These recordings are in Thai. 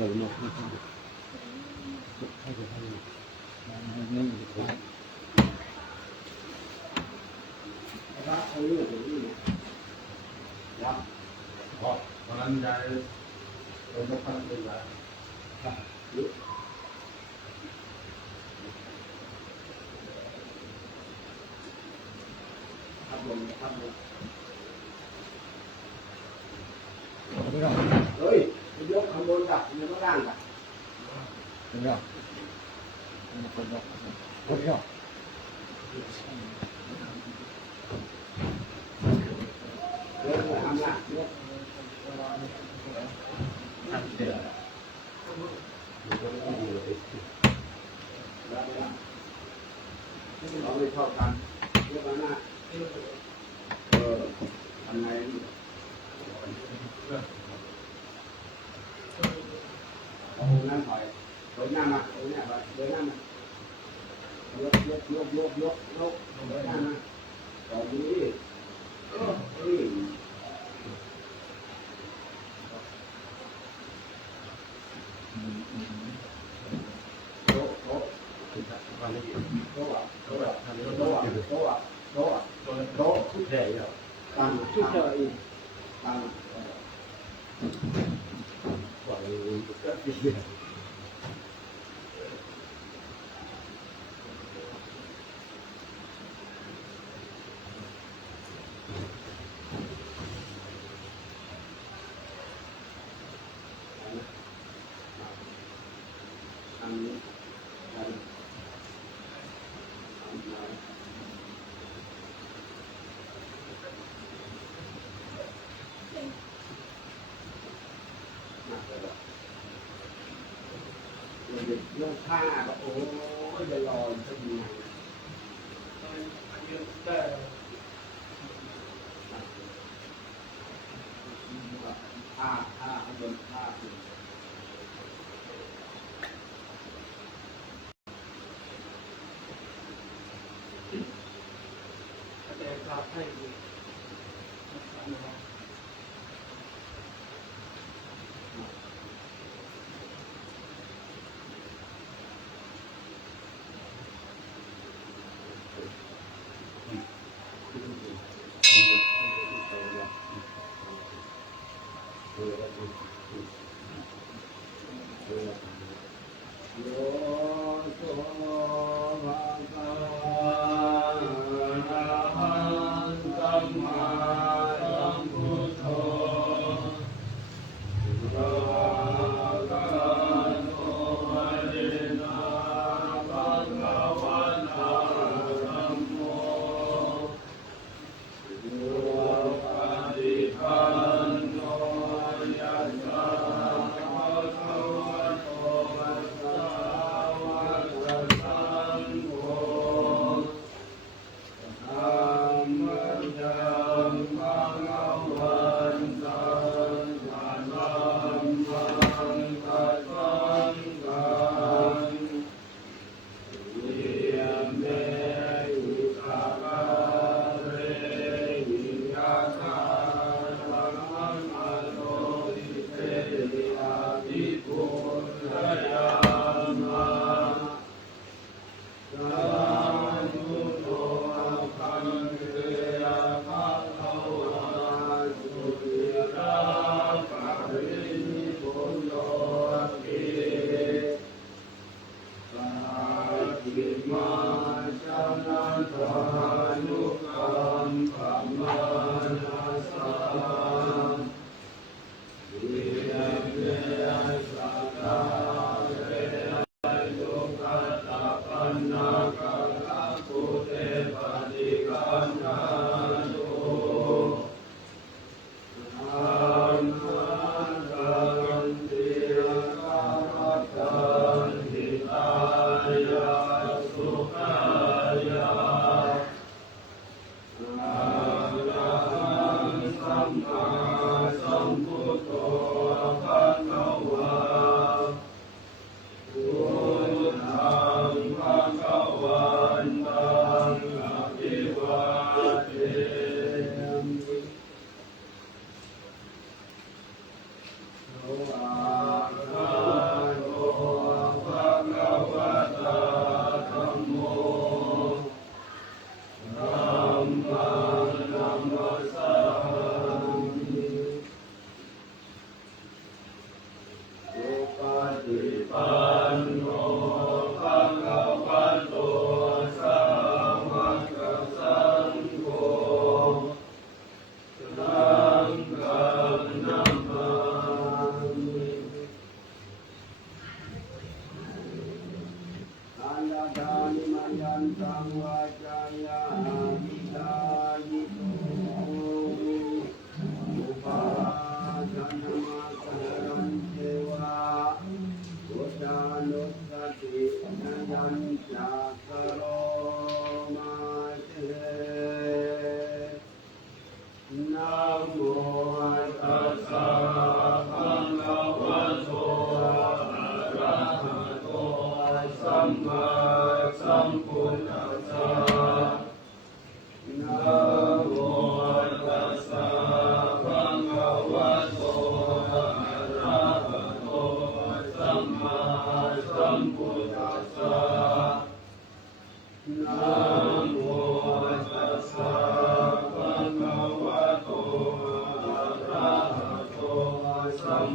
วันนั้นยายโดนพันเลยยายเฮ้ยยกข้างบนกับยกข้างล่างกับเดี๋ยวคนยกคนยกเดี๋ยวทำละยกเราไม่ชอบกันยกหน้าทำไงเอาหน้าถอยเดินหน้ามาเดินหน้ามาเดินหน้ามาเดินหน้ามาต่อดียกผ้าก็โอ้ยจะรอจะดีผ้าบนผ้าแต่ครับให้ดี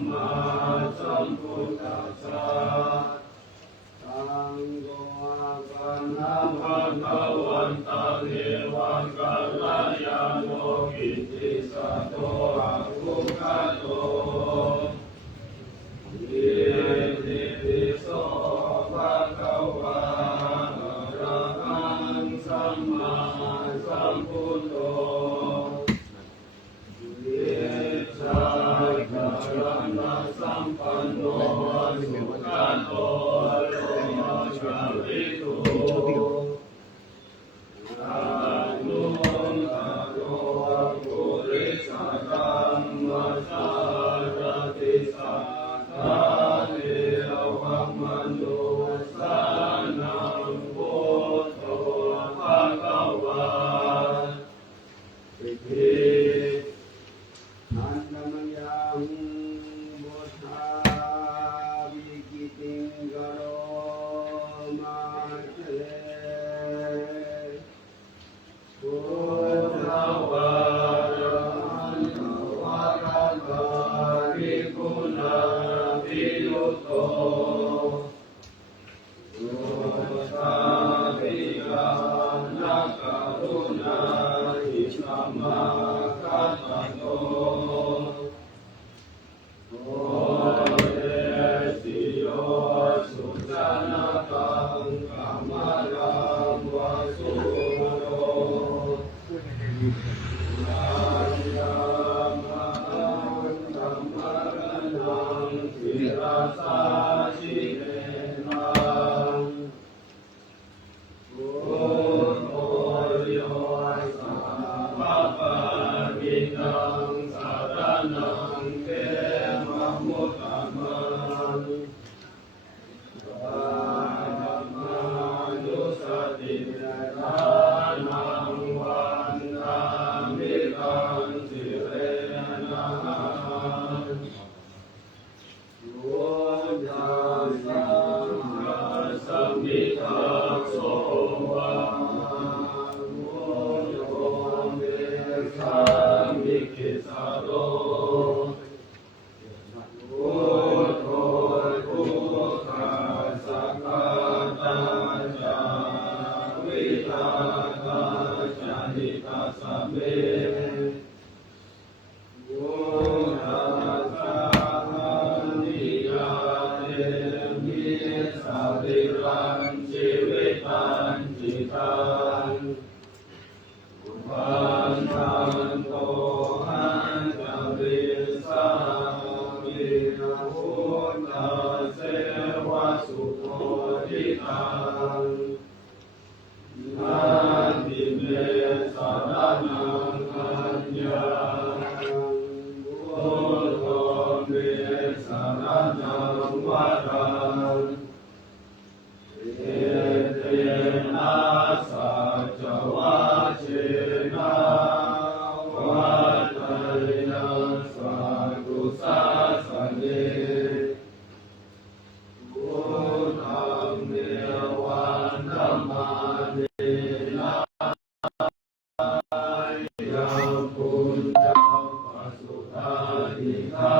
มาสัมพุทธัสสะสังโฆกันนะภะคะวันตังเอวังกัลยาโนกิตติสัตโตอะภุคโตอิติปิโสภะคะวะอะระหังสัมมาสัมพุทโธสัมปันโนสุขโตโลชาวิตุอานุโตปุริสตัมมัสสารติสัทธาเทวมนุสานังพุทโธภะคะวะอิติอันนมยังบุตตาวิกิติงกโรมาเตพุทธวารันตวารันตาริคุณาภิยุตโตสุตาภิกานักกรุณาหิสัมมาคัตโตโอเดสิโยสุจานาตังกัมมารังวะสุโรนาญามะตัมมะนังทิราสาชิเนนังพุทโธโยสัพพะมินังสารนังเขมะมุตตะมังวะมานุสติทานังวันนามิตังสิเรนะพุทธัสสะสัมมิทัสโสวะมุตโตเมสัมมิคิสาโตพุทโธพุทธัสสะกาตาจาวิตาตาจานิตัสสะเมพุทธัสสะนิยาเตมิสัพพิรันชีวิตันจิตังวันทันโตหันตวิสังมินาพุทธเสวะสุโขทิตังนาทิเมสารนังอัญญาพุทโธเมสารนังวะรังเอเตนะสัจวะเชนะวัตยัสสะกุสะสะเนพุทธังเมวันธัมมาเนนะยังปุญจปัสสุทานิฆา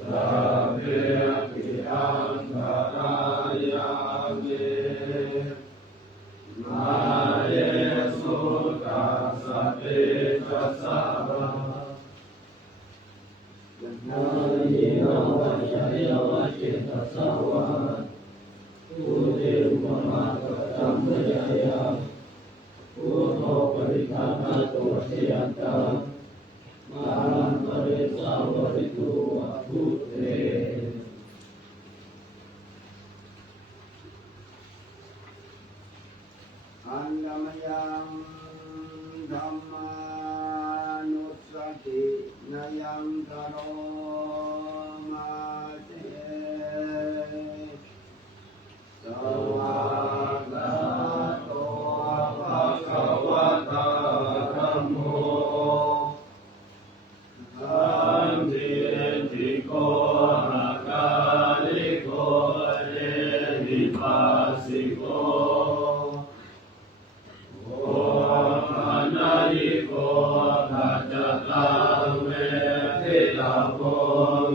สัพเพปิอันตรายาเมนาเยสุตัสสะเตจัสสะนาเยวะชะยวะเจตัสสะวะอุเทอุปมาตตัมมยายาพุทโธปริภาณะโตเสยันตังมารันปริสาวริตุอะพุทเตอันนมยังธัมมานุสตินายังกโรมาเตสวากขาโตภะคะวะตาธัมโมสันติติโกอาคาลิโกเอหิปัสสิโกโอปานายิโกภัจจตังเวเท ทิตาโพ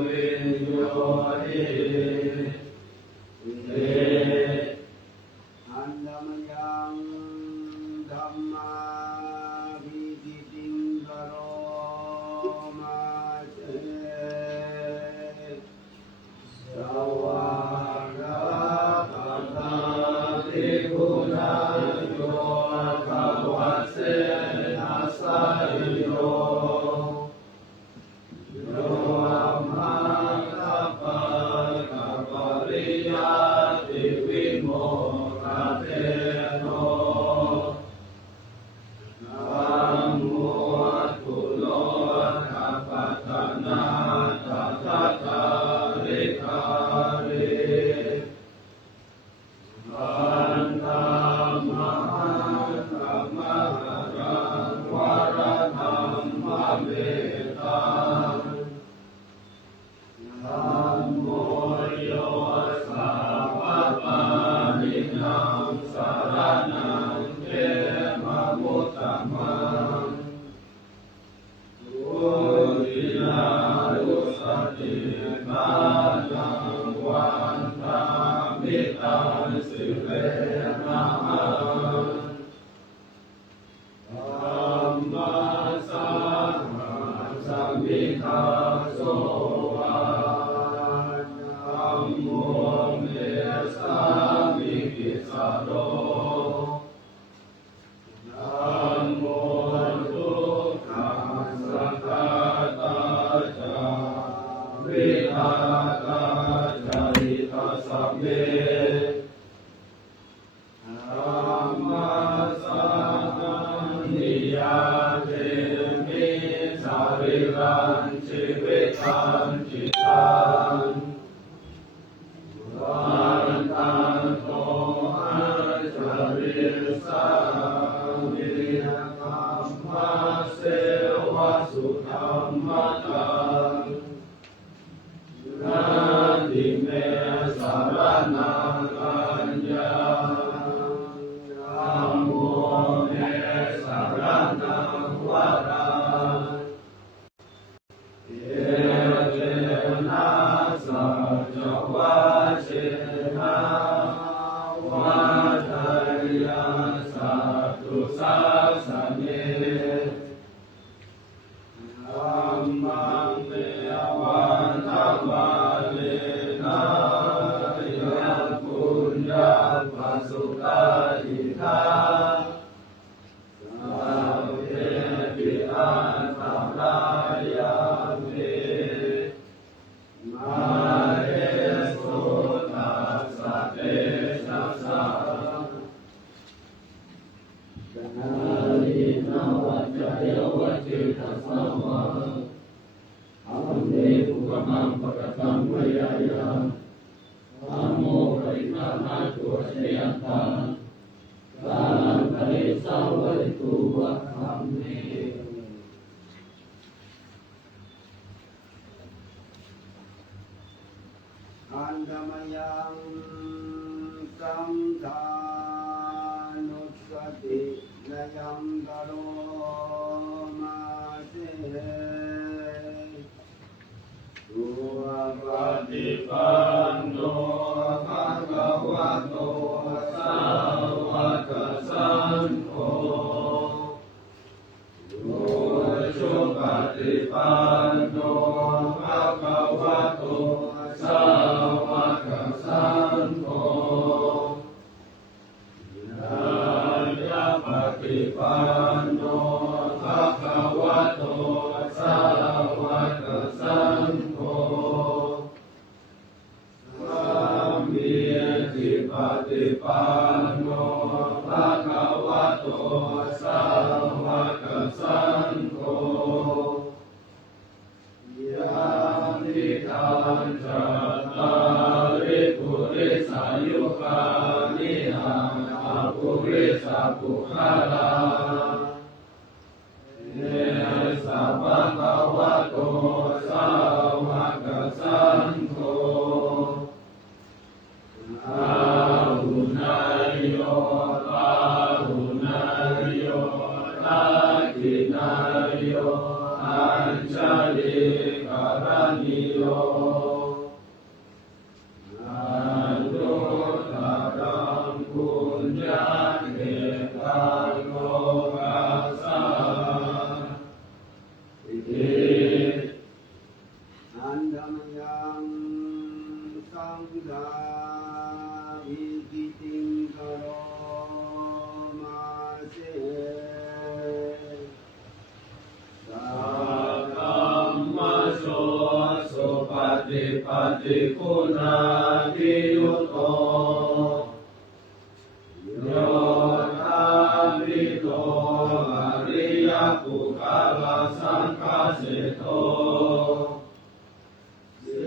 วิญโยหิเตอันดมยังธัมมาวิจิติงกโรมาเสสวากขาตาติคุณาโยภวเสนัสสยโยโยมาคัปปะกัปปริยาติวิโมกขเตโนธัมโมทุโลกัปปัตตนาทัตตาริการิอันตามหากัมมะรังวรธรรมเมตตาธัมโมโยสัพพปานินังสรณังเขมะมุตตมังทุติยานุสติมานังวันตามิตังสิเลนะหังธัมมาสังฆังสัมมิทาโสวาธัมโมเมสามิกิสาโรธัมโมทุกขังสัทธาตาจาวิหาตาจาริตาสัมเมธัมมาสังนิยาเตมิสาริรังชีวิตังจิตังวันตังโตอาจาริสังมิธัมมาเสวะสุธัมมตังนาติเมสารนังอัญญาธัมโมเมสารนังวราเอเตนะสัจวัชเชนะวัฏยาสัตตุสัสสะเนธัมมังเมวันธัมมาเลนะยัมปุญญาปัสสุตาอิทาสัพเพปิอันตรายาเมมาเอสุตัสสะเตชะสะนาลินาวัจจะยวจิตตัสสะวะอัมเนปุกมังปะกะตังวะยายาธัมโมปริภานาตุชยันตังกาลังปริสาวริตุวะธัมเมอันดมยังสังฆานุสตินยังกโรมาเสสุปฏิปันโนภะคะวะโตสาวกสังโฆสุปฏิปันโนภะคะวะโตสาวกสังโฆยะปฏิปันโนภะคะวะโตสาวกสังโฆสัมมิทิปฏิปันโนภะคะวะโตสาวกสังโฆยะติทันจัตตาริปุริสายุคานิหังอปุริสาปุคาลาเนสัพพะคะวะโตสาวกสังโฆอาหุนายโยปาหุนายโยทักขินายโยอา อัญชลีการณิโยอนุตตรังปุญญาเขตังโลกัสสะอิติอันธรรมยังสังฆาอิติติงคโรมาเสสัพพัมมโสสุปฏิปันติคุณาภิยุโตโยธามิโตอริยปุคลสังฆเสโตสิ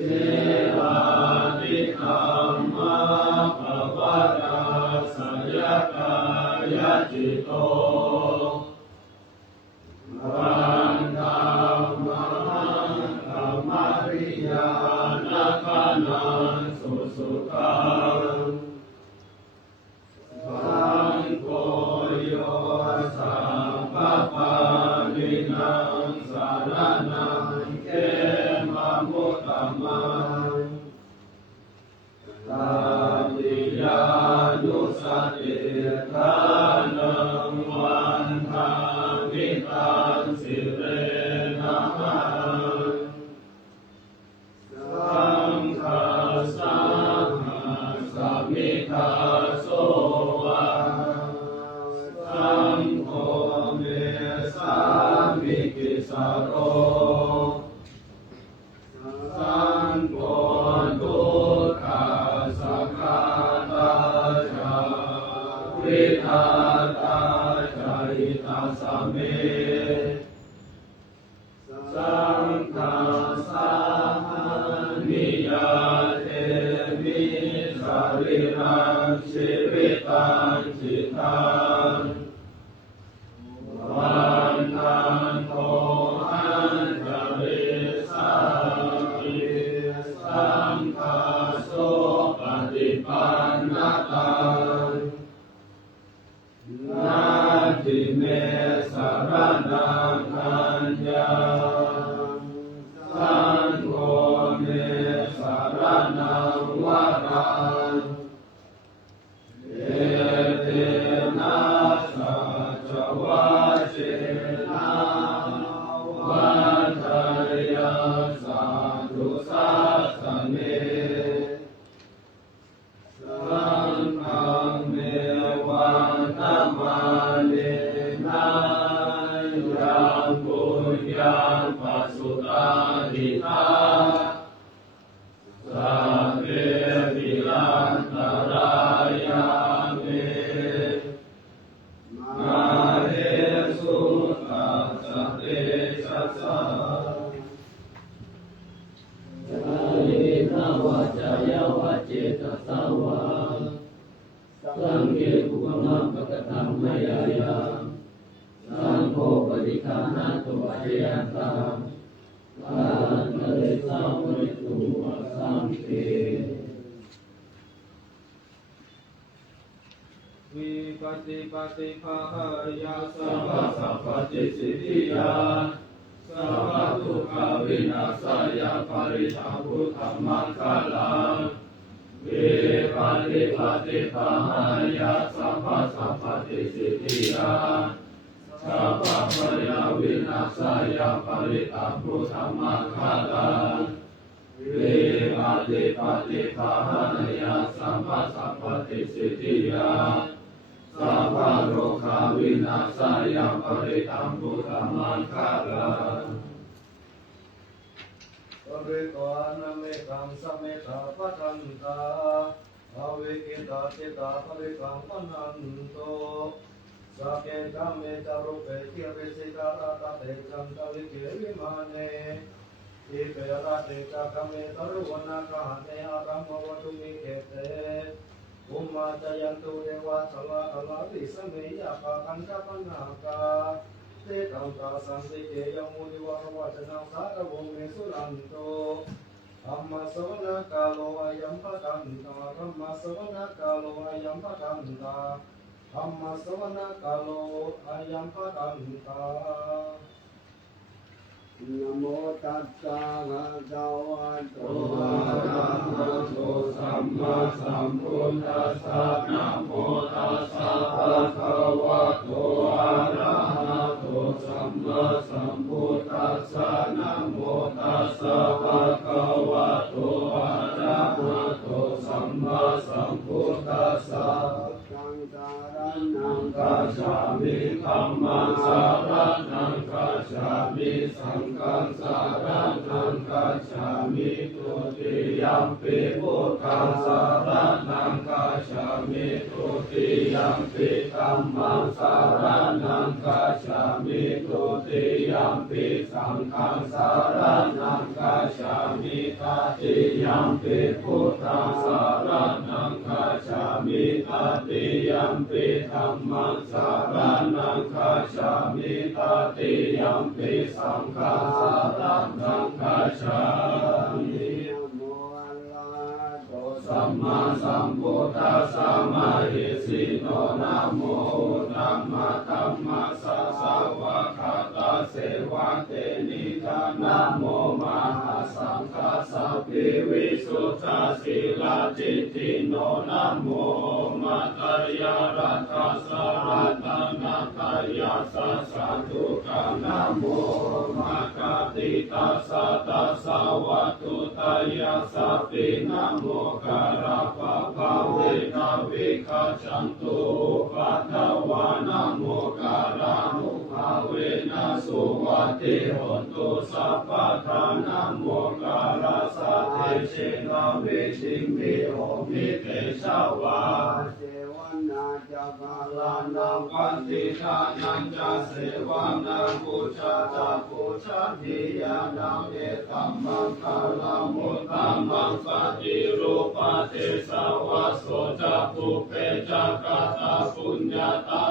ลาภิกขัมมาภวตาสยกายจิตโตวันธรรมธรรมริยานาคานังสุสุขังสังโฆโยสัพพปานินังสารนังเขมะมุตตมังตาติยานุสติทานังวันทามิตังสิเรนะหังสังฆาสังฆาสัมมิทาโสวะสังโฆเมสามิกิสารโรสังโฆทุกขาสังฆาตาจาวิทาตาจาริตาสัมเมสังฆาสานิยาเทมิสาริรังชีวิตังจิตังวันทันโทอันจริสังคิสังฆาโสปฏิปันนตังนาทิเมสารนังคัญญาสังโฆเมสารนังวรังเอเตนะสัจวัชเชนะวันทายาสัตุสัสสะเนสังฆังเมวันนะมาเนนะยังปุญญังปัสสุตาทิตาสัพเพปิลันตรายาเมมาเรสุตัสสะเตชัสสะยะลินาวาจายาวาเจตสาวาสังเกตุกมังปะกตังมยายาสังโฆปฏิฆานาตุอายันตังลานทะเลสามุนิตุสังเกวิปัสสิปัสสิภายาสัพพะสัพพะจิสิทธิยาสัพพะทุกขวินาศายาปริชาพุทธัมมังคลังวิปัสสิปัสสิภายาสัพพะสัพพะจิสิทธิยาสัพพะพยาวินาศายาปริตาพุทธัมมังคลังวิปัสสิปัสสิภายาสัพพะสัพพะจิสิทธิยาสัพพะโลกาวินาศายาปริตังพุทธัมมังคลังปริตวานะเมตังสเมตาปัทันตาอเวกิตาจิตาปริกังปนันโตสัพเพกามเมจารุเปกิริสิกาลาตเตจันตลิเกวิมาเนอิเปราเตจักเมตรุวนาคาเนอารัมมวตุมิเกเตอุมมาจยันตุเดวะสลาอลาวิสเมยะปะคันจปนากาเตตังกาสันติเกยมุนิวะวัจนังสารวงเมสุรันโตธัมมะสวนะกาโลอายัมปะตันตาธัมมะสวนะกาโลอายัมปะตันตาธัมมะสวนะกาโลอายัมปะตันตา นะโมตัสสะภะคะวะโต อะระหะโตสัมมาสัมพุทธัสสะนะโมตัสสะภะคะวะโตอะระหะโตสัมมาสัมพุทธัสสะนะโมตัสสะภะคะวะโตอะระหะโตสัมมาสัมพุทธัสสะ สังฆารันัง กัจฉามิธัมมังสารนังกัจฉามิสังฆังสารนังกัจฉามิตุติยัมปิพุทธังสารนังกัจฉามิตุติยัมปิธัมมังสารนังกัจฉามิตุติยัมปิสังฆังสารนังกัจฉามิตติยัมปิพุทธังสารนังกัจฉามิตติยัมปิธัมมังสารนังกัจฉามิตติยัมปิสังฆังสารนังกัจฉามิ นะโมอะระหะโต สัมมาสัมพุทธัสสะมาหิสิโนนะโมธัมมะธัมมัสสะสาวะคาตาเสวะเตนิธานะโมมหาสังฆัสสะภิวิสุทธาสีลาจิตติโนนะโมมัตตยารัตถสารัตนาคายาสัสสะทุกขานะโมมะกะติตัสสะตัสสะวะตุตายาสัพพินะโมการะปะภะเวนะวิคัจฉันตุปัตตวานะโมการะนุภาเวนะสุวัตติโหตุสัพพะทานะโมการะสัทเทเชนะเวชิมิโอมิเตชะวา เสวนาจะภาลา ลา นั นั ง งปันติทานังจะเสวานังบูชาจะบูชาทิยานังเอตัมมังคาลามุตตัมมังปฏิรูปะเทสาวะโสจะภูเปจะกาตาปุญญาตา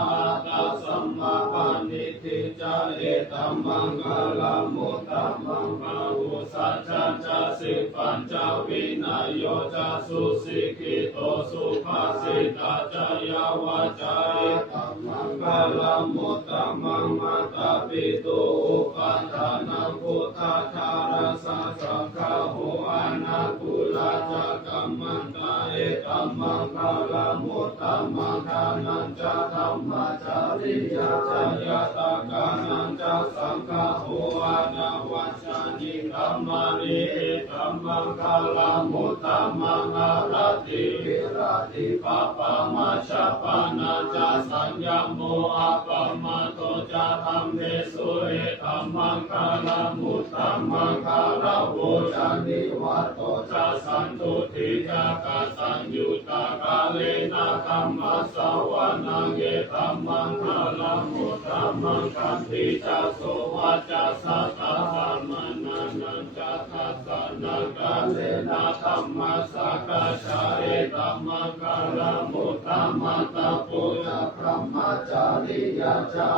ตาสัมมาปานิทิจะเอตัมมังคาลามุตตัมมังปะอุสัจจะจะสิปัญจวินัยโยจะสุสิกิโตสุภาสิตาจะยาวาจาริตัมมังคาลามุตตัมมังมาตาปิตุอุปัฏฐานังพุทธาธาราสะสังฆาโหอานาคุลาจะกัมมันตาเอตัมมังคาลามุตตัมมังทานันจะธรรมจาริยาจะยะตากานันจะสังฆาโหอานาวัชานิธัมมานิเอตัมมังคาลามุตตัมมังอาราติวิราติปะปะมาชาปานาจะสัญญโมอะปะมาโตจะธรรมเมสุเอตัมมังคาลามุตตัมมังคาลาโวจานิวัตโตจะสันตุทิจะกาสัญยุตากาเลนะธัมมัสสวะนังเอตัมมังคาลามุตตัมมังคันติจะโสวัจจะสัตตะสัมมานานันจะทัสสะนังกาเลนะธัมมัสสะกาชาเอตัมมังคาลามุตตัมมัตตะปุญญพรหมจาริยาจา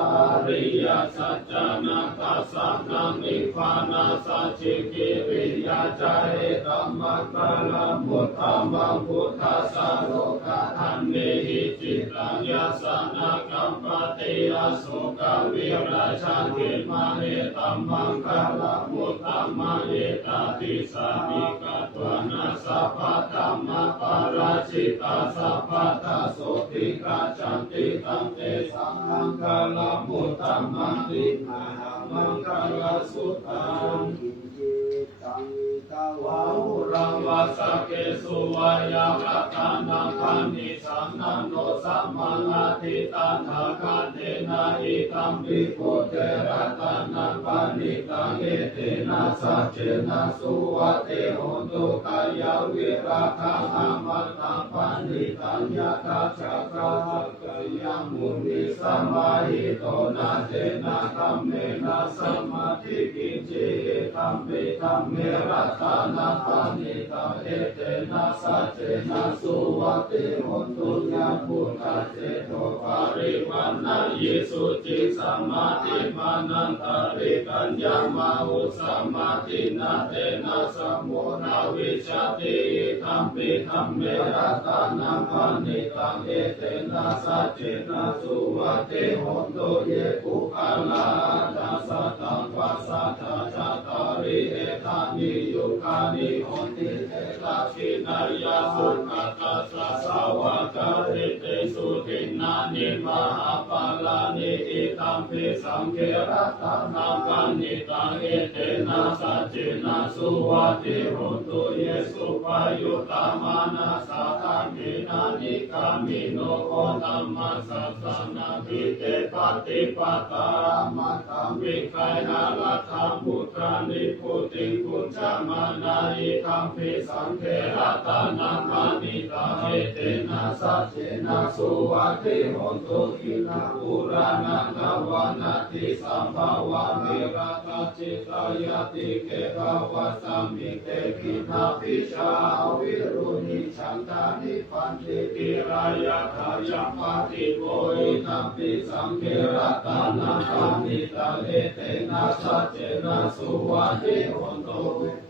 ริยสัจจานาคัสสะนังนิพพานาสัจจิกิริยาจาเอตัมมังคาลามุตตัมมังพุทธัสสะโลกทันเมหิจิตังยัสสะนาคัมปติยโสกวิราชันติมาเอตัมมังคาลามุตตัมมังเอตติสามิกาตวานาสัพพะธัมมะปาราชิตาสัพพะทาโสติกาจันติตังเตสังฆังคาลามุตตัมมังลิมาหังมังคาลาสุตัง กินจิตตังอิตาวะ วาหุรังวาสเกสุวายารัตานังคันนิสันนันโนสัมมังอาทิตันหาคาเทนะอิตัมปิโกเทระตานังปานิตังเอเตนะสัจเจนะสุวัตเตโหตุกายาวิราคะอามันตังปานิตัญญาตาจักราสักยังมุนิสัมมาหิโตนะเจนะธัมเมนะสัมมาทิกิจเจธัมเมธัมเมรัตตานังปานิตังเอเตนะสัจเจนะสุวัตติโหตุญาพุทธเจโตปาริวันนะยิสุจิสัมมาทิมานันตาริกัญญามาอุสัมมาทินาเตนะสัมโมนาวิชาติธัมปิธัมเมรัตตานังปานิตังเอเตนะสัจเจนะสุวัตติโหตุเยกุคาลาทัสสะตังปัสสะทะจา ริเอตานิยุคานิโหติเตลาคินายาสุขัตสะสาวกาเรเตสุทินานิมหาปาลานิอิตัมปิสังเคระตานาปานิตังเอเตนะสัจเจนะสุวัติโหตุเยสุปายุตตามานาสัตตังเมนานิกามิโนโคตัมมัสสะสนาทิเตปฏิปตามัตตังวิไคนาลัตถังพุทธานิพุติกุจจามานาอิคัมปิสังเคระตานังมานิตังเอเตนะสัจเจนะสุวัติโหตุอินาปุรานังนวานาติสัมภาวะวิรัตจิตายติเกภาวะสัมมิเตกินาปิชาวิรุณิฉันทานิปันติกิรายาทายาปฏิโกอินาปิสังเคระตานังมานิตังเอเตนะสัจเจนะสุวัติโหตุ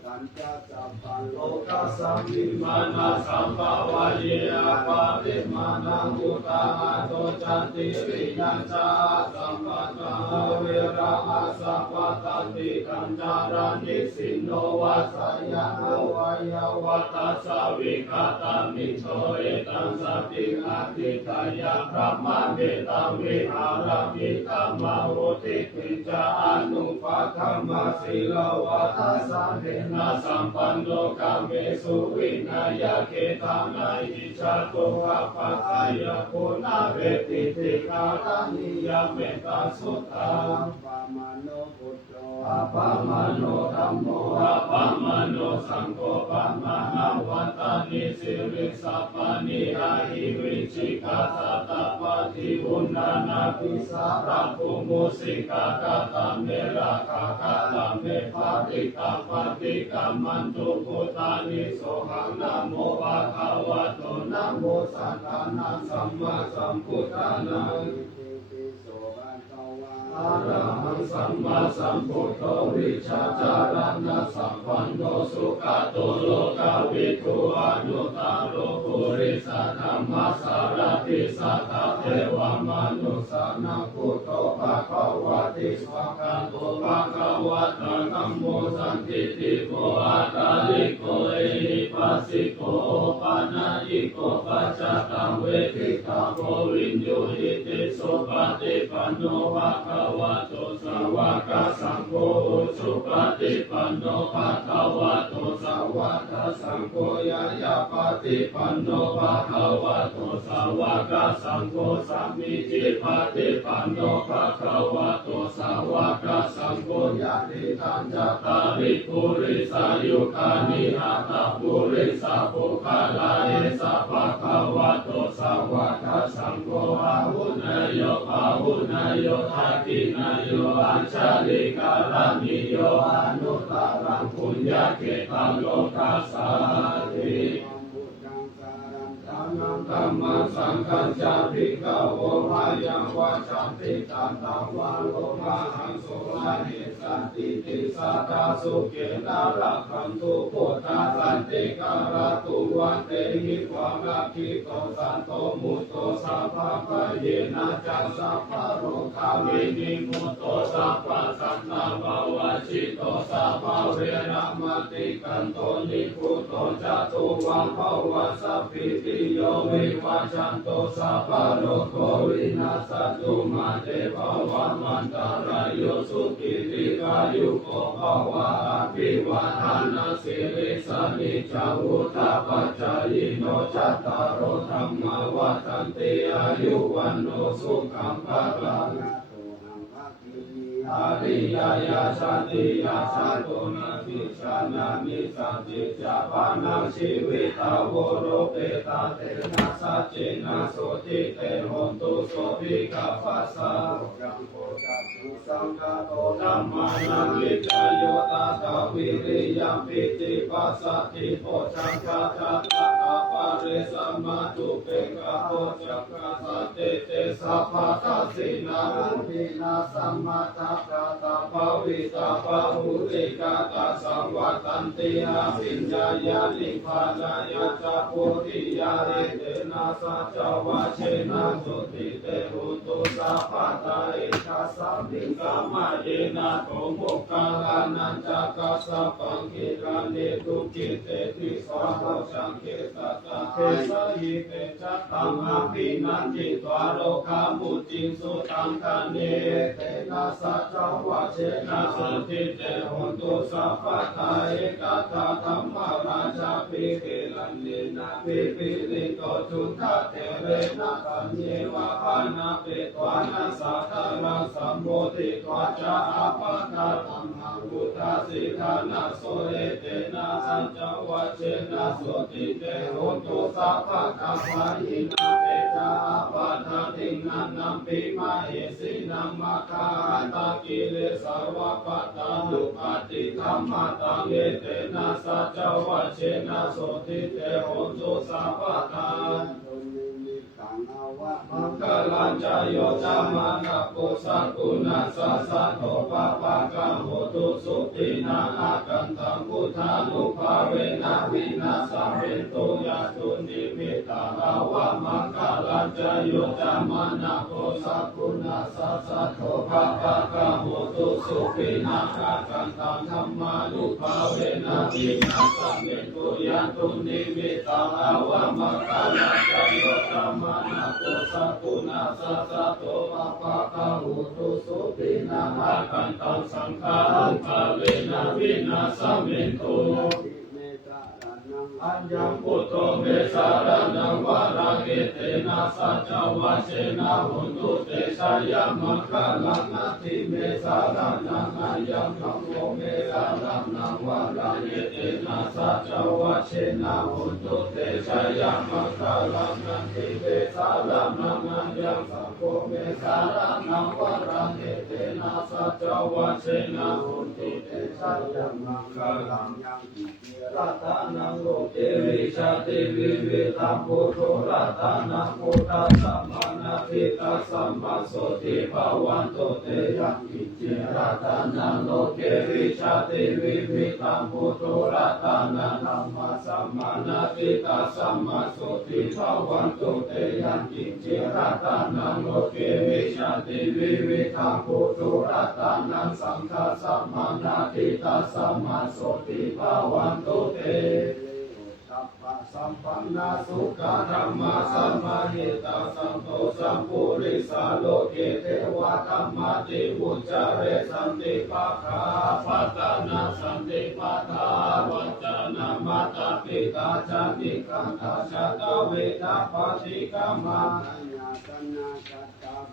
สัญจสัพพันโล โลกัสสมิมานาสัมภาวะเยอปาริมานังอุตาโตจันติริยัญจาสัมปัตตาเวระอาสัพพตันติกัญจารานิสินโนวัสสยาโนวายวัตตัสสวิกตามิโชเอตังสติอาทิตายาพระมาเมตังวิหารมิตัมมาโหติปิจานุปะคัมมาสิลวัตสังเทนะสัมปันโนกาเมสุวินัยเกตังนาหิจาตุอาปัสสยปุณาเวติติคารานิยเมตตาสุตัง ปามโนพุทโธ อาปามโนธัมโมอาปามโนสังโฆปัมมานาวัตานิสิริสัพพานิอาหิวิจิกาสัตตปะทิอุณนานาปิสาระภูมุสิกากาตเมราคาคาตเมภาริตาปฏิกัมมันตุพุทธานิโสหังนะโมภะคะวะโตนะโมสัทธานะสัมมาสัมพุทธานัง ติปิโสภะคะวะ อะระหังสัมมาสัมพุทโธวิชาจารณะสัพพันโนสุขโตโลกาวิทูอนุตตโรปุริสธรรมสารติสัทธะเทวมนุสสานังพุทโธภะคะวะติสวะคะโตภะคะวะตะธัมโมสันติติโกอาตาลิโกเอหิปัสสิโกปานายิโกปัจจตังเวทิตาโกวินโยหิติสุปฏิปันโนภะคะวะโตสาวกสังโฆสุปฏิปันโนภะคะวะโตสาวกสังโฆยายาปฏิปันโนภะคะวะโตสาวกสังโฆสัมมิจิปฏิปันโนภะคะวะโตสาวกสังโฆยะติตัญจตาริปุริสายุคานิหัตถปุริสาภุคาลาเอสะภะคะวะโตสาวกสังโฆอาหุนายโยอาหุนายโยทักขินายโยอัญชลิกาลานิโยอนุตตรังปุญญเกตังโลกัสสาติ พุทธังสารัง ธัมมังธัมมังสังฆังจาภิกขโวหายังวัจฉันติตันตังวาโลมาหังโสอาหิสันติติสัทธาสุเกนารักขันตุพุทธาสันติการะตุวันเตหิความรักขิโตสันโตมุตโตสัพพะปะเยนะจัสสัพพะโรคาวินิมุตโตสัพพะสันนาภาวะชิโตสัพพะเวนะมติกันโตนิพุตโตจตุวังภวะสัพพิติโยวิวัชชันโตสัพพะโรโควินาศตุมาเตภวัตวันตรายโยสุขิติกายุโกภวะอภิวาทานาสิริสนิจาวุธาปัจจายโนจัตตารโอธรรมวัฏันติอายุวันโนสุขังภะลัง นะโตหังภะคินี อริยยาสันติยาสันโตนาทิชานามิสันติจาปานังชีวิตาวโรเปตาเตนะสัจเจนะโสติเตหนตุโสภิกขปัสสะ รังโพตัสสุสังฆาโต ธัมมานังวิจโยตตาวิริยมปิติปัสสติโพชังคาตาตาปะเรสัมมาตุเปกะโพจักขะสัตเตเตสัพพะทัสสินาอุทินาสัมมาทัพพะตาภวิตาภหุติกาตาสังวัตันติอาสิญญายานิพพานาย จาโพธิยาเรเตนะสัจวะเชนะสุติเตหุตุสัพพะตาอิทัสสะมิงกามะเยนะโตโมกขลานันจักขัสสะปังคิรานิทุกิเตติสวะโหสังเกตตะเทสะหิเตจัตตังอภินันติตวาโลกามุจิงสุตังคะเนเตนะสัจวะเชนะสุติเตหุตุสัพพะตาอิกัตถะธัมมาราชาปิกิลันเนนะปิปิลิโตจุนทะเทเรนะตัญเยวะปานะเปตวานะสัทธารังสัมโพธิตวาจาอาปะตะธัมมังพุทธาสิทานะโสเอเตนะสัจวะเชนะสุติเตหุตุสัพพะตาภายินะเปจาอาปะทะตินันนัมปิมาเอสินัมมะคาตากิเลสาวะปะตานุปาติธัมมาตังเอเตนะสัจวะเชนะสุติเตหุตุสัพพะตามังคลัญจโยจามานะโกสักุณาสัสสะโตปะปะกะโหตุสุตินาอากันตังพุทธานุภาเวนะวินาศเมตุยาตุนิมิตาภาวะมังคลัญจโยจามานะโกสักุณาสัสสะโตปะปะกะโหตุสุตินาอากันตังธัมมานุภาเวนะวินาศเมตุยาตุนิมิตาภาวะมังคลัญจโยจามานะโกสักุณาสัสสะโตปะปะกะโหตุสุตินาอากันตังสังฆานุภาเวนะวินาศเมตุอัญญังพุทโธเมสารนังวาราเกเตนะสัจวะเชนะหุนตุเตชะยะมังคลังนาทิเมสารนังอัญญังธัมโมเมสารนังวาราเกเตนะสัจวะเชนะหุนตุเตชะยะมังคลังนาทิเมสารนังอัญญังธัมโมเมสารนังวาราเกเตนะสัจวะเชนะหุนตุเตชะยะมังคลังยังกิรัตนังโลเกวิชาติวิวิตังพุทโธรัตนังพุทธัสสะมานาทิตัสสัมมาโสติภาวันโตเตยังกิจิรัตนังโลเกวิชาติวิวิตังพุทโธรัตนังธัมมาสัมมานาทิตัสสัมมาโสติภาวันโตเตยังกิจิรัตนังโลเกวิชาติวิวิตังพุทโธรัตนังสังฆสัมมานาทิตัสสัมมาโสติภาวันโตเตสัมปันนาสุขธรรมะสัมมาหิตาสัมโพสัมปุริสาโลเกเทวะธรรมะติวุจาเรสันติปะคาปัตตานาสันติปะทาวัจนะมัตตปิตาจานิคันธาชะตะเวทะปะติกามา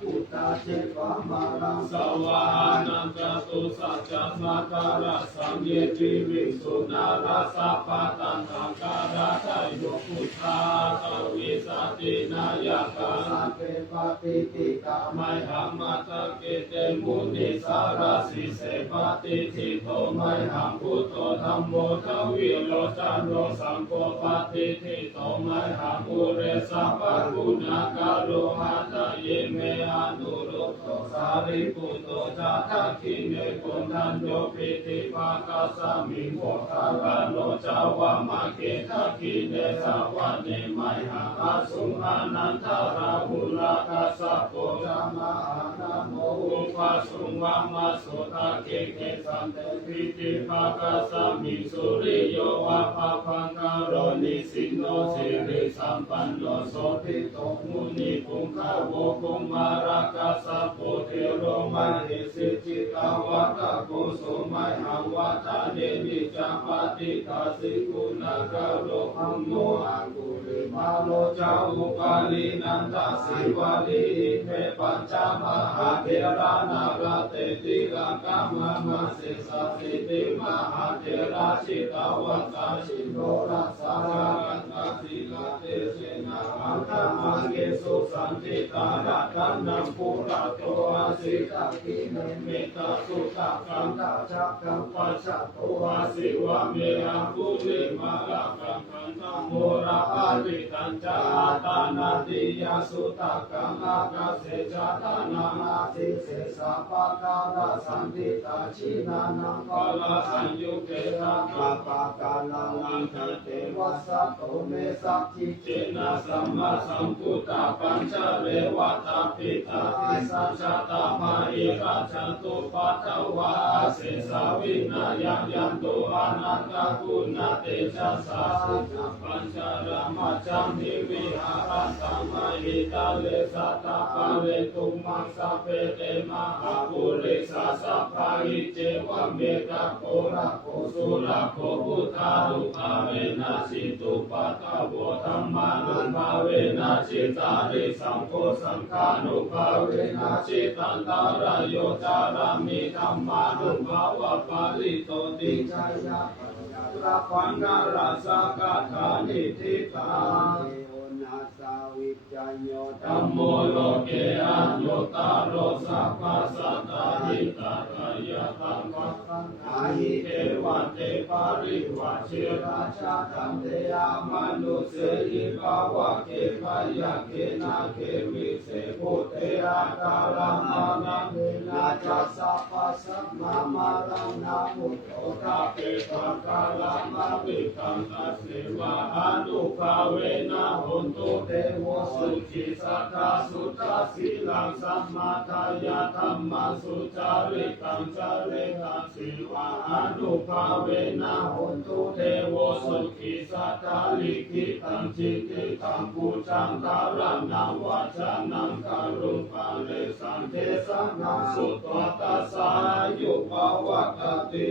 พุทธาเจวะมารังสวานังจตุสัจจะมาการะสัมเยติวิสุนาราสัพพะตันตังการะไตโยพุทธาตวิสัตตินายกาเกปติติกาไมหังมัตตเกเตมุนิสาราสิเสปติทิโตไมหังพุทโธธัมโมทวิโรจันโรสังโฆปฏิทิโตไมหังอุเรสัพพะกุณาการโลหัตเยเมอนุรุตโตสาริปุตโตจาทักขิเนปุณัญโยปิติภาคัสสะมิโมคาราโนจาวามะเกทักขิเนสาวะเนไมหังอาสุอานันทาราหุลาคัสสะโกจามะอานาโมอุปาสุวามาสุทาเกเกสันเตปิติภาคัสสะมิสุริโยวะภาพังคารนิสิโนสิริสัมปันโนโสภิโตมุนิปุงคาโวกุมาราคัสสะโพเทโรมหิสิจิตาวะตะโกสุไมหังวัฏเนนิจังปฏิกาสิกุณาการโลภัมโมอังกุลิมาโลจาอุปาลินันทสิวาลีเทปัญจมหาเถรานาราเตติลากามะมะสิสาสิติมหาเถราชิตาวัตตาชิโนรัสสากันตาสิลาเตเสนาหา ธรรมเกสุสันติตาระดันนังปุระโตอาสิตากิเมเมตาสุตะกังตาชักกังปัสสะโตอาสิวะเมอังคุลิมาลากังคันธโมระอาริตัญจาตานาติยาสุตะกังอากาเสจาตานามาติเสสะปะการะสันติตาชินานังกาลาสัญยุเกระมาปะกาลังอันเทวัสสะโตเมสัจจิเจนะสัมมาสัมพุทธะปัญจเรวัตปิตาทิสัจจตามาอิราชันตุปัตตวาเสสาวินายันตุอนันตคุณเตชะสาสิปัญจรมัจจามิวิหารตัมมหิตาเลสัตตาปะเรตุมังสัพเพเตมหาปุริสาสัพพะหิเจวะเมตะโกระโกสุระโกพุทธานุภาเวนะสิตุปัตตะโวธัมมานุภาเวนะจิตาริสังโฆสังฆานุภาเวนะจิตันตารายโยจารามิธัมมานุภาวะปาลิโตติจายะราปันนาราสากาธานิทิตาธัมโมโลเกอัญโยตาโรสัพพะสัตตาหิตารายะตัมมะอาหิเทวะเตปาริวะเชราชาตัมเตยามนุเสหิภาวะเกภายะเกนะเกวิเสพุเตอาการามานังเนาจัสสะปัสสะมามารังนาพุทโธทาเปตะกาลามาวิตังตัสเสวะอนุภาเวนะหนตุเตโวสุขิสัทธาสุตตาสีลังสัมมาทายาธัมมังสุจาริตังจาเรตังสิวะอนุภาเวนะหนตุเทโวสุขิสัทธาลิขิตังจิติตังปูจังตารังนังวัจานังกรุปาเลสังเทสังนาสุตวตัสสายุภาวะกติ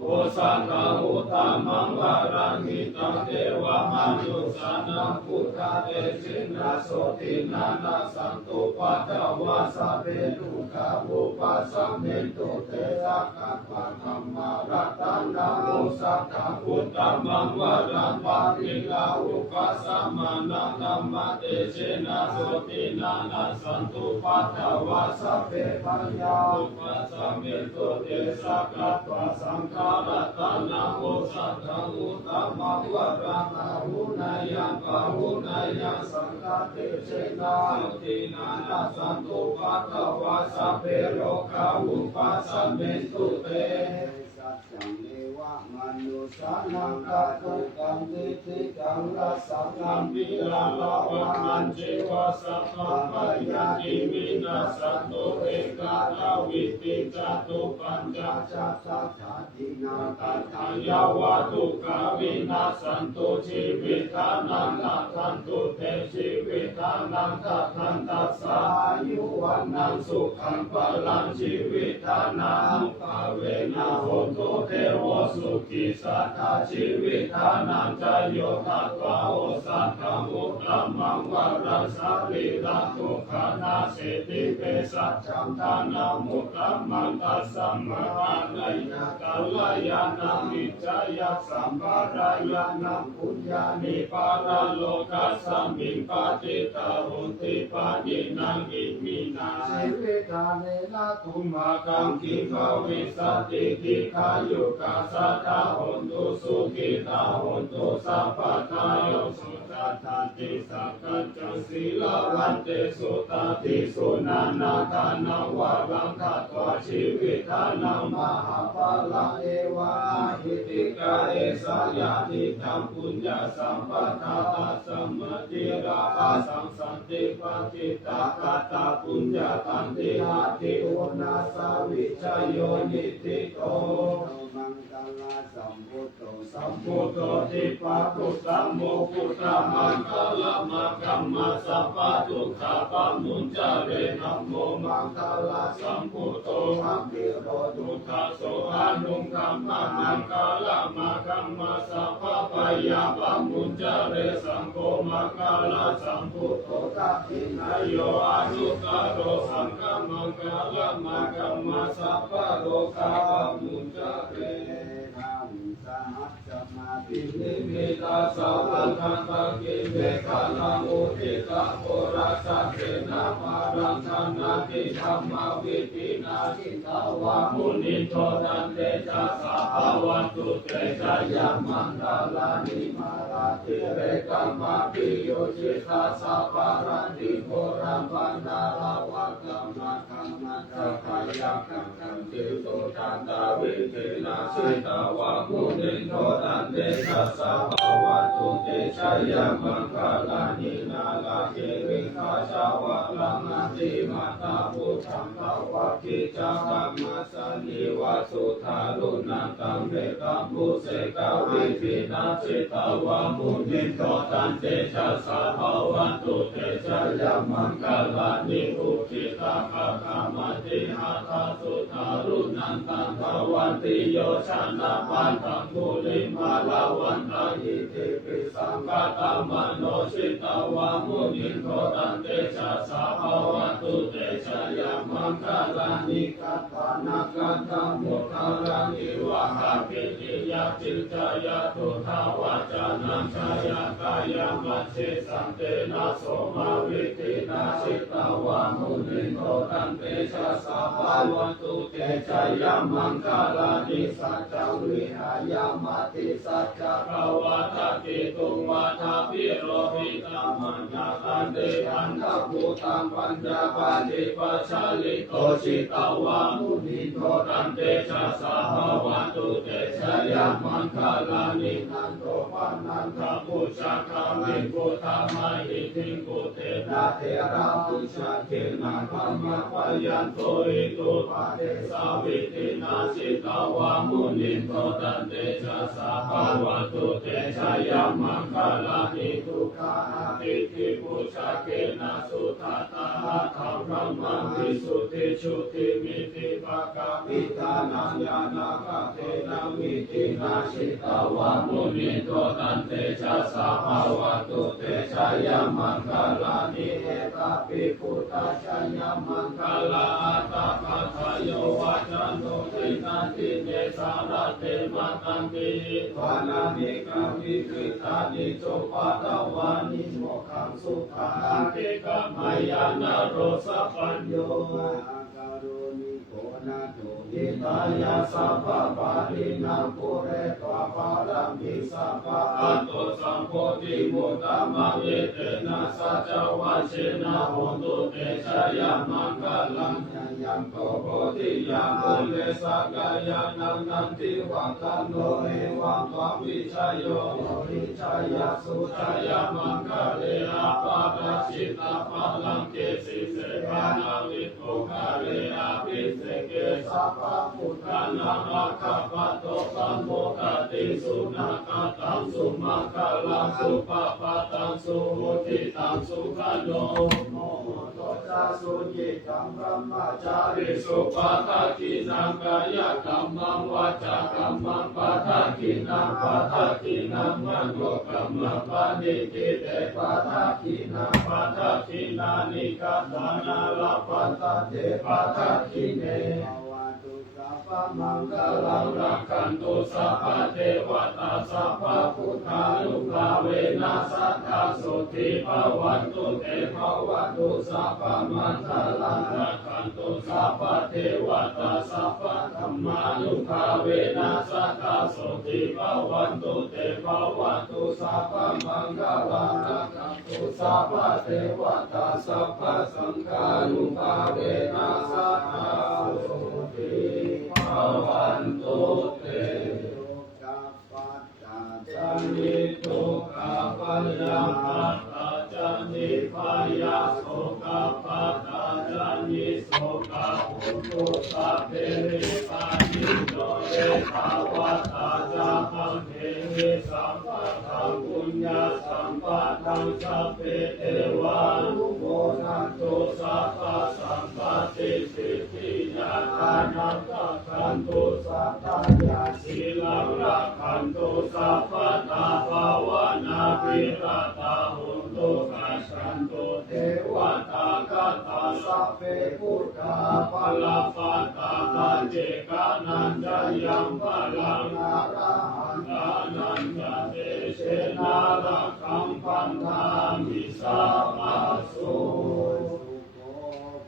โอสังฆาหุตามังวารังหิตังเทวมนุสานังพุทธาเตชินาโสตินานาสันตุปัตตวาสะเปตุขาบุปัสสัมเมตุเตระกัปปะธัมมารัตนาโอสัทธาพุทธามังวารังปาริลาอุปัสสมานังธัมมะเตชินาโสตินานาสันตุปัตตวาสะเปปัญญาอุปัสสัมเมตุเตระกัปปะสังฆารัตนาโอสัทธาอุตตมังวารังอาหุนายังปะหุนายังสังฆเตเชนะโสตินานาสันตุปัตตวาสะเปโรคาอุปัสสัมเมตุเตสัจจังเนวะมนุสานังกัตตุกังทิทิกังรัสสังนัมปิลาลาวังเจวะสัพพะปะยาติวินาสัตโตเอกาทวิติจตุปัญจจัตตาทินาตัทายาวะทุกขวินาสันตุชีวิตานังตัทันตุเตชีวิตานังตัทันตัสสายุวันนังสุขังพลังชีวิตานังภาเวนะโหตุเทวสุขิสัทธาชีวิตานังจโยทัตวะโอสัทธามุตตมังวารัสสาลีลังทุกขานาเสติเปสัจจังทานามุตตมังตัสสัมมาทายากัลยาณมิจฉายสัมปารายานังปุญญานิปาราโลกัสสมิงปฏิตาหุติปานินังอิมินาชีวิตาเนนะตุมากังคิภวิสัตติทิขายุกัสสะทาหุนตุสุขิตาหุนตุสัพพทายโสุตัตติสักกัจจศีลาวันเตสุตติสุนานาทานังวารังคัตวาชีวิตานังมหาภาลังเอวะหิติกาเอสายานิธัมปุญญาสัมปทาตาสัมมติราภาสังสันติปฏิตาคาตาปุญญาตันติหาติโอนาสาวิชโยนิติโตมังคลาสัมพุทโธสัมพุทโธทิปะพุทธัมโมพุทธมังคลามะกัมมาสัพพะทุกขาปะมุญจาเรนะโมมังคลาสัมพุทโธอัมพิโรทุกขาโสอานุกัมมะมังคลามะกัมมาสัพพะปะยาปะมุญจาเรสังโฆมังคลาสัมพุทโธตัพพินายโยอนุตตโรสังฆมังคลามะกัมมาสัพพะโลกาปะมุญจาเรสหัสสมาธินิมิตาสาวัง รังกังกิเมฆาลังอุทิตาโพราสัตเถนะมารังชนะติธรรมวิตินาชิตาวามุนิโทตันเตชะสาภาวันตุเตชะยามังคลานิมาราติเรกัมมาปิโยชิตาสัพพารันติโพรัมปันดาลาวะกัมมาคัมมาจักขายังกังคันติโตตันตาวิตินาชิตาวามุนิโทตันเตชะสาภาวันตุเตชะยามังคลานินาลาเจวิคาชาวะลังอติมาตาพุทธังภวะกิจังกัมมาสันนิวาสุทารุนังกัมเมกัมมุเสกาวิธินาจิตาวามุนิโตตันเตชะสาภาวันตุเตชะยามังคลานิอุทิตาภคามติหาทาสุทารุนังตังภวันติโยชนะปันตังกุลิมาลาวันตายิติปิสังกตมโนชิตาวามุนิโตตันเตชะสาภาวันตุเตชะยามังคลานิกัตถานักัตถามุทารังอิวะหะปิติยาจิตายาตุทาวาจานังชายากายามัชเชสันเตนะโสมาวิตินาชิตาวามุนิโตตันเตชะสาภาวันตุเตชะยามังคลานิสัจจวิหายามติสัจจภาวะตติตุวาทาพิโรหิตามัญญาคันเตอันทภูตังปัญญาปาติปัชชาลิโตชิตาวามุนิโตตันเตชะสาภาวันตุเตชะยามังคลานินันโตปันนันทปุชาคามิปุตตามาหิทิงกุเตนะเทระปุชาเขนะธรรมะปะยันโตอิตุปะเทสาวิตินาสิตาวามุนิโตตันเตชะสาภาวันตุเตชะยามังคลานิทุกขาติทิปุชาเขนะสุทัตตาธรรมะวิสุทธิชุติมิติภกามิตานัญญาณคเทนะมิตินาชิตาวามุนิโตตันเตชะสาภาวันตุเตชะยามังคลานิเอตปิพุทธาชยามังคลาตาคัทโยวาจันโตตินันติเนสารเตมัตันติวานามิกาวิกิตานิโจปะตวานิโมขังสุขังติกามายานโรสัพพัญโยอาการุณิโกนาโตยิตายาสัพพะปารินังปุเรตวะปารัมมิสัพพะอัตโตสัมโพธิมุตตะมะเยเตนะสัจวัชเชนะโหตุเตชะยามังคลังยังโตโพธิยามุเลสักกายานังนันติวังคันโนเอวังความวิชัยโยวิชัยสุชายามังคเลอาปาราชิตาภาลังเกสิเสภานาวิโภคาเลอาภิเสเกสัพพะพุทธานาอาคาปะโตสัมโมคติสุนาคตังสุมาคลังสุปะปะตังสุโหติตังสุขโนโมโตจะสุจิตังพระมาจาริสุปะทากินังกายกรรมังวาจากรรมังปะทากินังปะทากินังมโนกรรมังปะนิกิเตปะทากินังปะทากินานิกัตถานาลาปัตตะเตปะทากิเนมังคลังรักขันตุสัพพะเทวตาสัพพะพุทธานุภาเวนัสสัทธาสุติภวันตุเตภวันตุสัพพะมังคลังรักขันตุสัพพะเทวตาสัพพะธัมมานุภาเวนัสสัทธาสุติภวันตุเตภวันตุสัพพะมังคลังรักขันตุสัพพะเทวตาสัพพะสังฆานุภาเวนัสสัทธาสุติภวันตุเตกัปปัตตาจันนิทุกขปัญญาปัตตาจันนิพายาโสกัปปัตตาจันนิโสกัปปุตุสัพเพริปานิโนเรภาวตาจาพังเทวิสัมปัฏฐังปุญญาสัมปัฏฐังสัพเพเทวานุโมทันตุสัพพะสัมปติสิทธิญาณานังขันตุสัพพะญาสีลังรักขันตุสัพพะตาภาวนาภิราตาหุนตุกัจฉันตุเทวตาคัตตาสัพเพพุทธาภลปัตตาปัจเจกานันจะยังภลังอรหันตานันจะเตเชนารักขา นทามิสามาสุ สุโข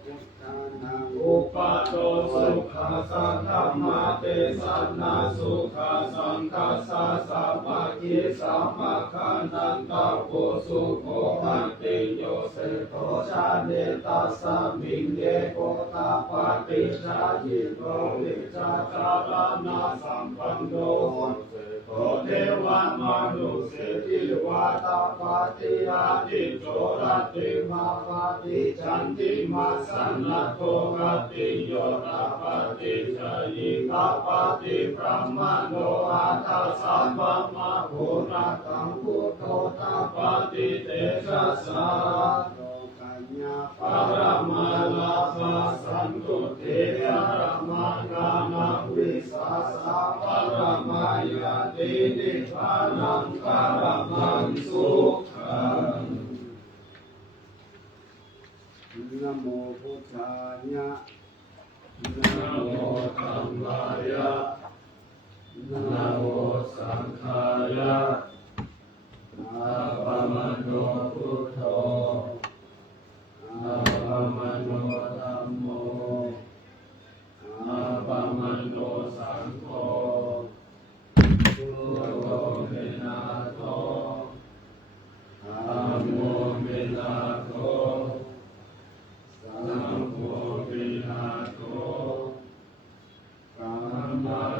พุทธานัง อุปโตสุขัสสะธัมมาเตสันนาสุขัสสังคัสสะสัมมาคิสัมมาคันนันตาโพสุโขหันติโยเสโตชาเนตัสสะมิงเยโกตาปาติชายิโกวิชาจารณะสัมปันโนโอเทวันมนุสติวาตาปาติอาติโจรติมาปาติจันติมาสันนะโทกติโยตาปาติชยิกาปาติพระมโนอาตาสัมมามาโหราตังพุทโธตาปาติเตชะสา โลกัญญา ปารมาลาภาสันตุเทระมานานาวิสาสะปารมายาตินิพพานังปารมังสุขัง นะโมพุทธายะ นะโมธัมมายะนะโมสังฆายะอะปะมะโนพุทโธอะปะมะโนธัมโมอะปะมะโนสังโฆพุทโธเมนะโตธัมโมเมนะโตสังโฆเมนะโต ธัมมั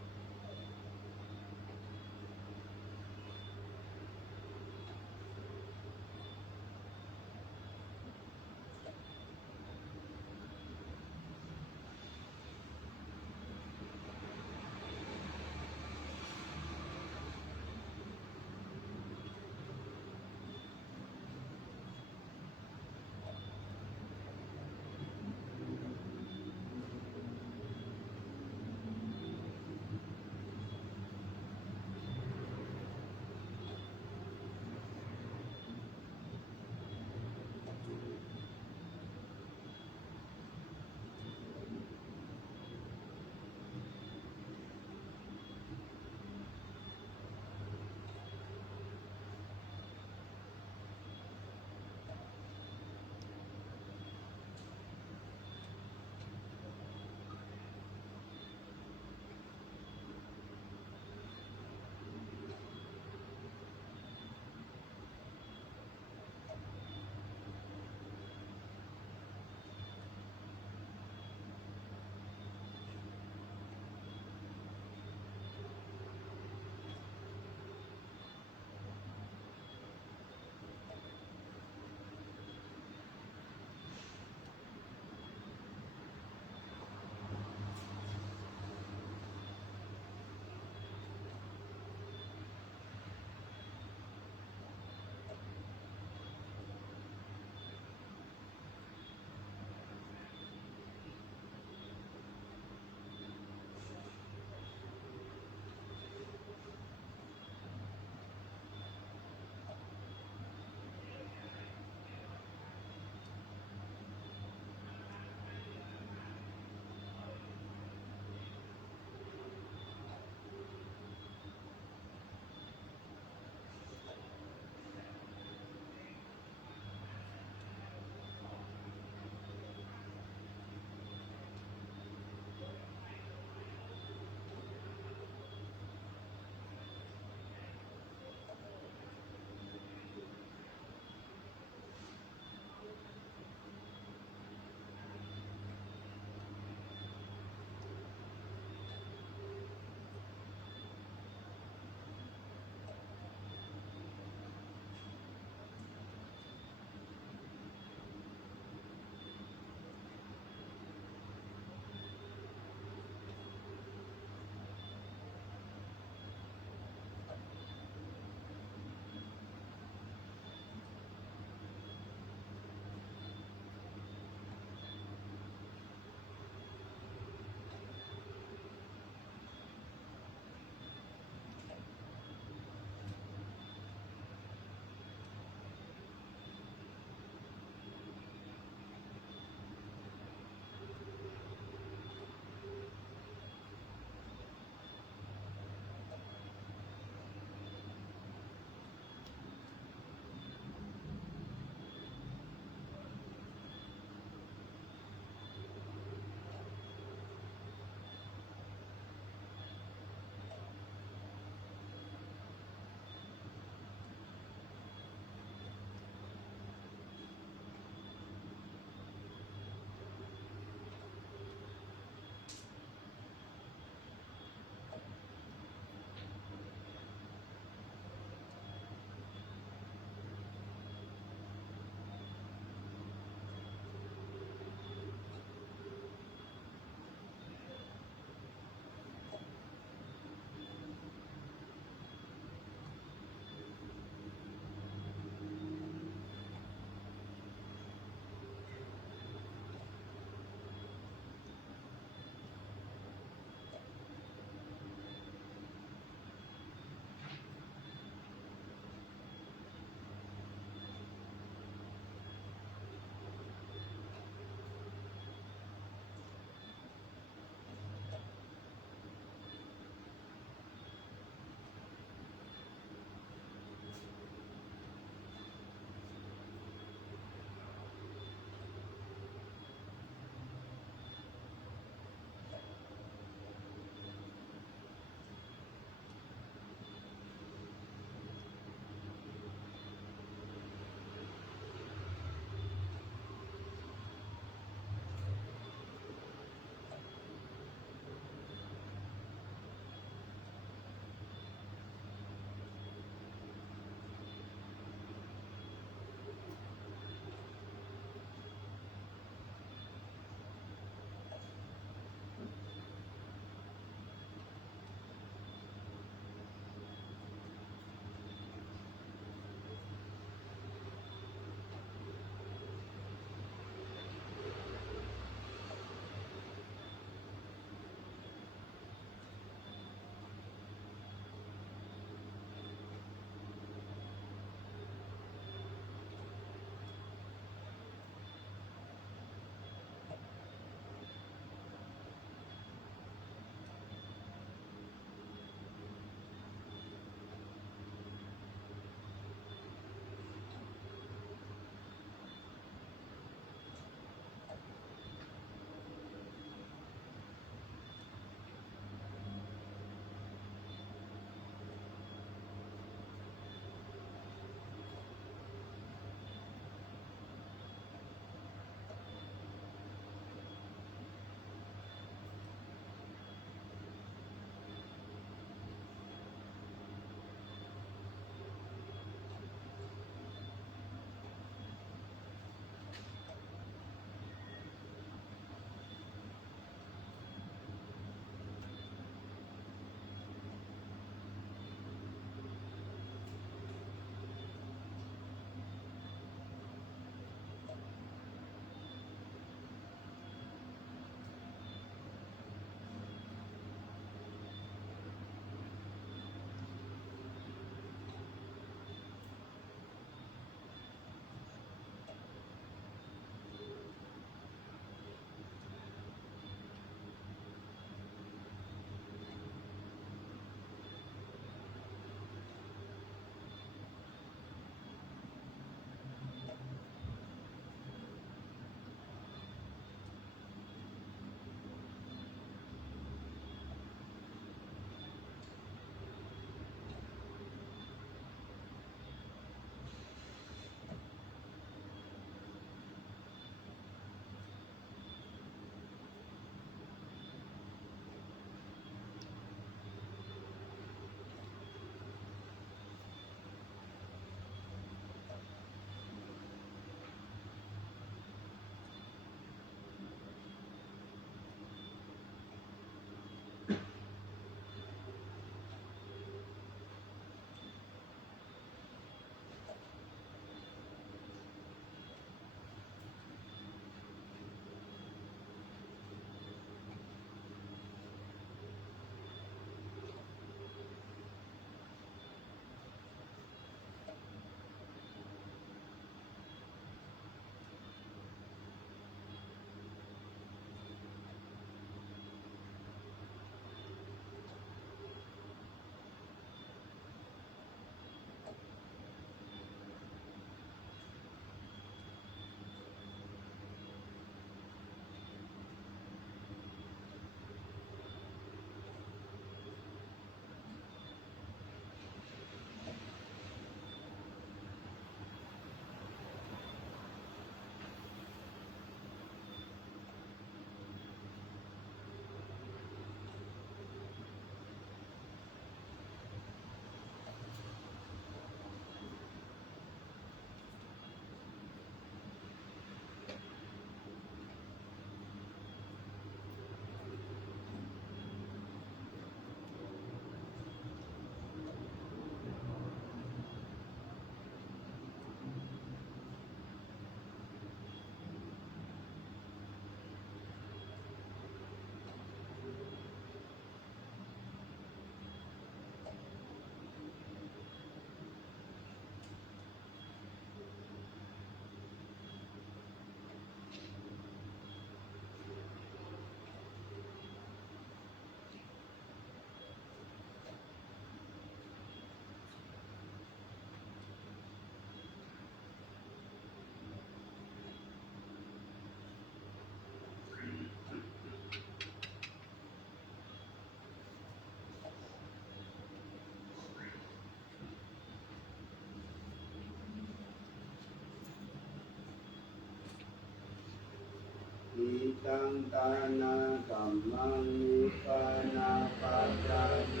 อิตังตานากัมมังนิปานาปัจจายโย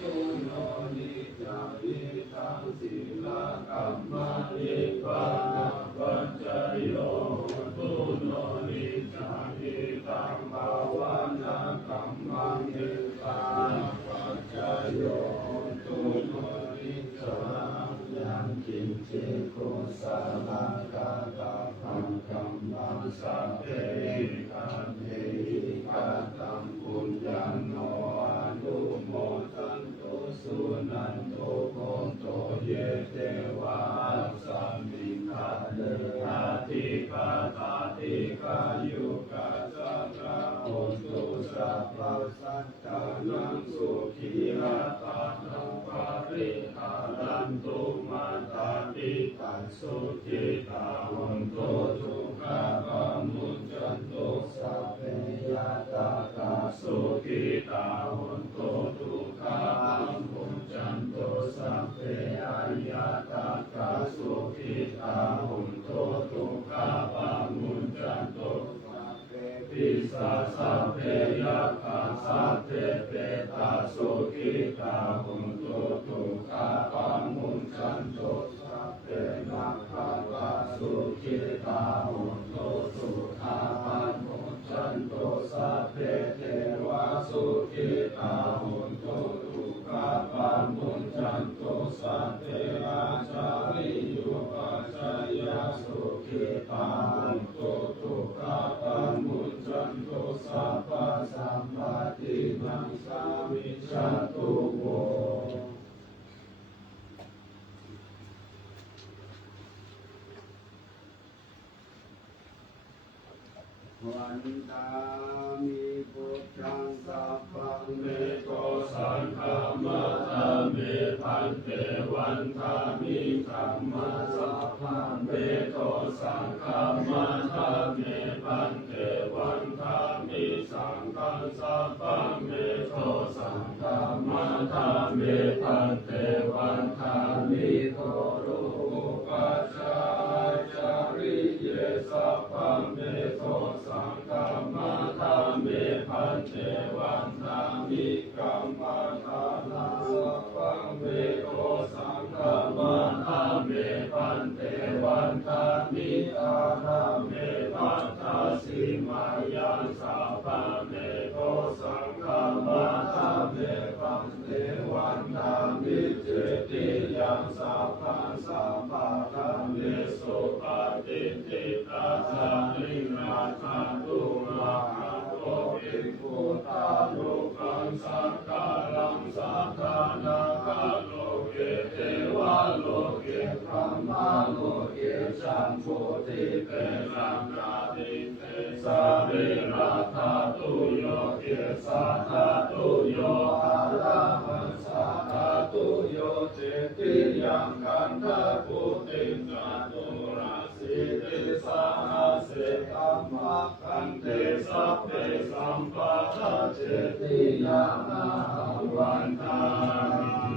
ตุโนนิจาวิตังสีลากัมมังนิปานาปัจจายโยตุโนนิจาวิตังภาวนากัมมังนิปานาปัจจายโยตุโนนิจายังกินเจโกสาลังกาตาพังกัมมังสัพเพกาเทกาตังปุญญาโนอนุโมทันโตสุนันโตโกโตเยเทวาสัมมิคาเนอาทิกาตาติกายุกาสังฆาโหตุสัพพสัตตานังสุขีอาตานังปาริหารันตุมาตาปิตัสสุจิตาหุนโตทุกขาปามุจจันโตสัพเพยาตากาสุขิตาหุนโตทุกขาปามุจจันโตสัพเพอายาตากาสุขิตาหุนโตทุกขาปามุจจันโตปิสัสสะเพยัคขาสัพเพเปตาสุขิตาหุนโตทุกขาปามุจจันโตสัพเพมัคคะวะสุขิตาหุนโตทุกขาปามุจจันโตสัพเพเทวะสุขิตาหุนโตทุกขาปามุจจันโตสัพเพอาจาริยุปัจจายสุขิตาหุนโตทุกขาปามุจจันโตสัพพสัมปติมังสามิชันตุโววันตามิพุทธังสัพพังเมโกสังฆมัสสะเมพันเตวันทามิธัมมาสัพพังเมโกสังฆมัสสะเมพันเตวันทามิสังฆสัพพังเมโกสังฆมัสสะเมพันเตวันทามิโกรูปัจจาจาริเยสัพพังเมโกสังฆมัสสะเมพันเตวันทามิกัมมัฏฐานาสัพพังเมโกสังฆมัสสะเมพันเตวันทามิอาราเมปัฏฐาสิมายัสสัพพังเมโกสังฆมัสสะเมพันเตวันทามิเจติยังสัพพังสัพพะทังเนสุปฏิทิตาสังลิมาคันตุมหาโลภิพุทธาโลกังสังฆารังสัทธานาคาโลเกเทวะโลเกพระมาโลเกสัมโพธิเตสังฆาติเตสาริราธาตุโยเกสัทธาตุโยอาราหังสัทธาตุโยเจติยังกันทะปุติจตุราสิติสาหัสเสตัมมะคันเตสัพเพสัมปัฏฐะเจติยังอาวันทา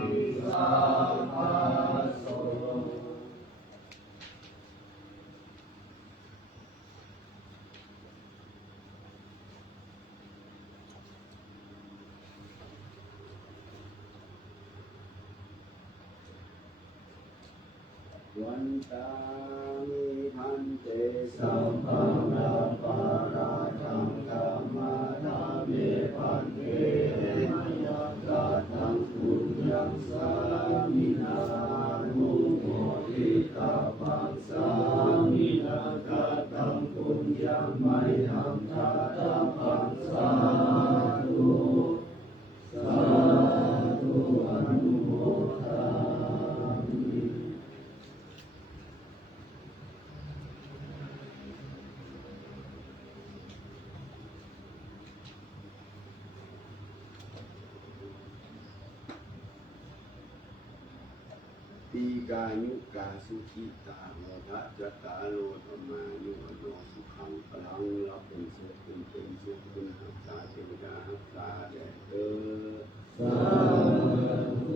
มิสัพพะโสวันตามิพันเตสัมปังนาปาราทังธรรมะนามิพันเตมยตาทังปุญญังสามินานุโมทิตาปังสามินากาตังปุญญังไมหังทาตาปังสาธุสาธุอนุโมทามิ ตีกายุกาสุขิตาโมทะจตาโลธรรมายุโนสุขังพลังรับเป็นสุขเป็นสุขเป็นหักษาเทวดาหักษาแด่เธอสาธุ